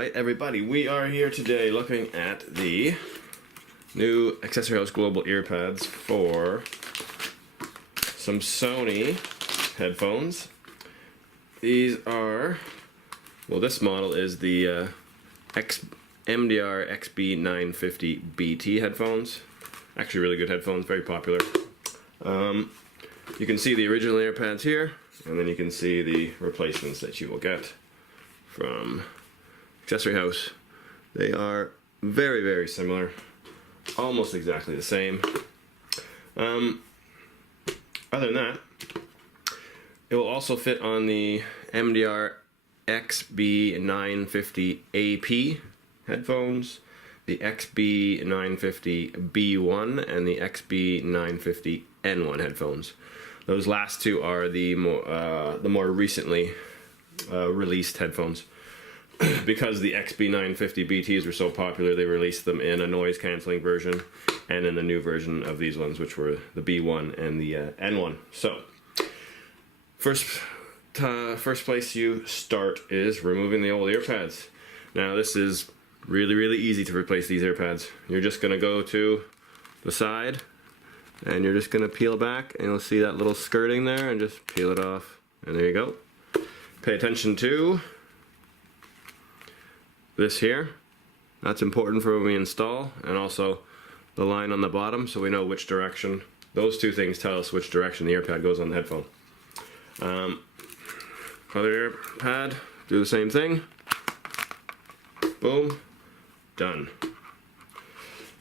Hi everybody, we are here today looking at the new Accessory House Global earpads for some Sony headphones. These are, well, this model is the MDR XB950BT headphones. Actually really good headphones, very popular. You can see the original earpads here, and then you can see the replacements that you will get from Accessory House. They are very, very similar, almost exactly the same. Other than that, it will also fit on the MDR XB950AP headphones, the XB950B1, and the XB950N1 headphones. Those last two are the more recently released headphones. Because the XB950BTs were so popular, they released them in a noise cancelling version and in the new version of these ones, which were the B1 and the N1. So, first place you start is removing the old earpads. Now this is really, really easy to replace these earpads. You're just going to go to the side and you're just going to peel back, and you'll see that little skirting there, and just peel it off, and there you go. Pay attention to this here. That's important for when we install, and also the line on the bottom, so we know which direction. Those two things tell us which direction the earpad goes on the headphone. Other earpad, do the same thing. Boom, done.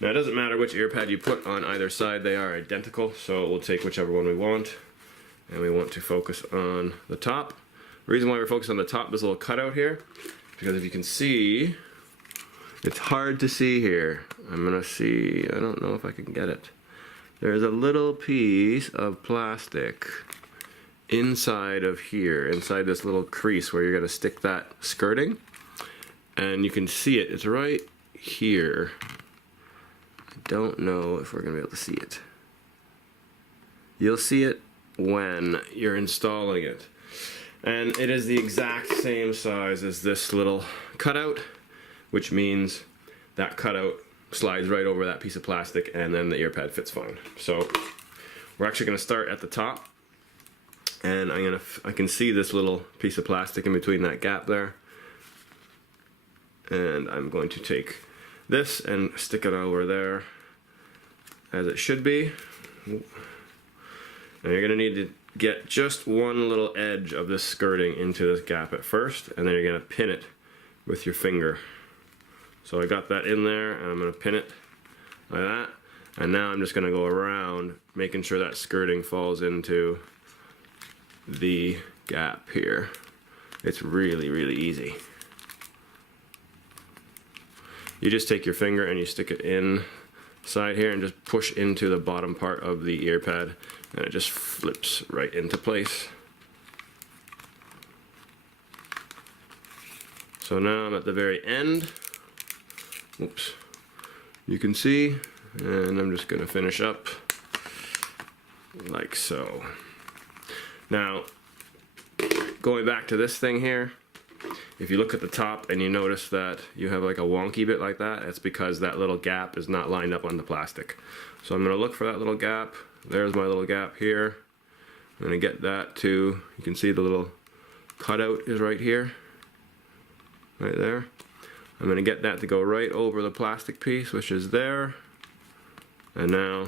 Now it doesn't matter which earpad you put on either side, they are identical, so we'll take whichever one we want, and we want to focus on the top. The reason why we're focused on the top, this little cutout here, because if you can see, it's hard to see here. I'm gonna see, I don't know if I can get it. There's a little piece of plastic inside of here, inside this little crease where you're gonna stick that skirting, and you can see it, it's right here. I don't know if we're gonna be able to see it. You'll see it when you're installing it. And it is the exact same size as this little cutout, which means that cutout slides right over that piece of plastic, and then the earpad fits fine. So we're actually going to start at the top, and I can see this little piece of plastic in between that gap there, and I'm going to take this and stick it over there as it should be. And you're going to need to get just one little edge of this skirting into this gap at first, and then you're going to pin it with your finger. So I got that in there, and I'm going to pin it like that, and now I'm just going to go around making sure that skirting falls into the gap here. It's really, really easy. You just take your finger and you stick it inside here and just push into the bottom part of the earpad, and it just flips right into place. So now I'm at the very end. Oops. You can see, and I'm just going to finish up like so. Now, going back to this thing here, if you look at the top and you notice that you have like a wonky bit like that, it's because that little gap is not lined up on the plastic. So I'm going to look for that little gap. There's my little gap here. I'm going to get that to, you can see the little cutout is right here, right there. I'm going to get that to go right over the plastic piece, which is there. And now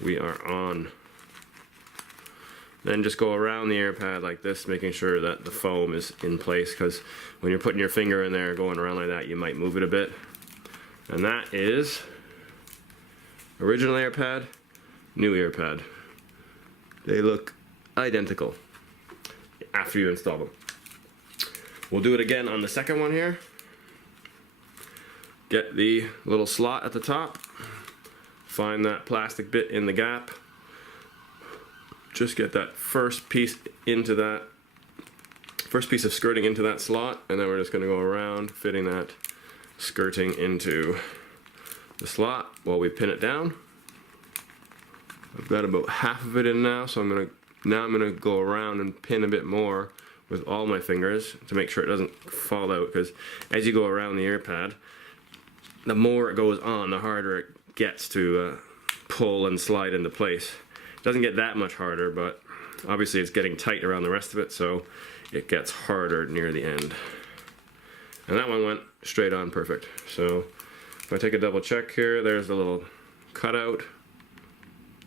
we are on. Then just go around the earpad like this, making sure that the foam is in place, because when you're putting your finger in there going around like that, you might move it a bit. And that is original earpad, new earpad. They look identical after you install them. We'll do it again on the second one here. Get the little slot at the top, find that plastic bit in the gap, just get that first piece into that, first piece of skirting into that slot, and then we're just going to go around fitting that skirting into the slot while we pin it down. I've got about half of it in now, so I'm gonna go around and pin a bit more with all my fingers to make sure it doesn't fall out, because as you go around the ear pad, the more it goes on, the harder it gets to pull and slide into place. It doesn't get that much harder, but obviously it's getting tight around the rest of it, so it gets harder near the end. And that one went straight on perfect. So if I take a double check here, there's the little cutout.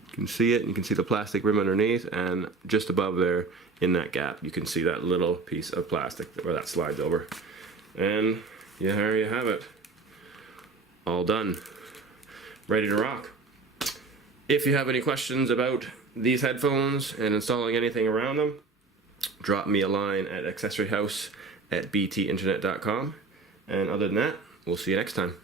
You can see it, and you can see the plastic rim underneath, and just above there in that gap you can see that little piece of plastic where that slides over. And yeah, there you have it. All done. Ready to rock. If you have any questions about these headphones and installing anything around them, drop me a line at accessoryhouse@btinternet.com. And other than that, we'll see you next time.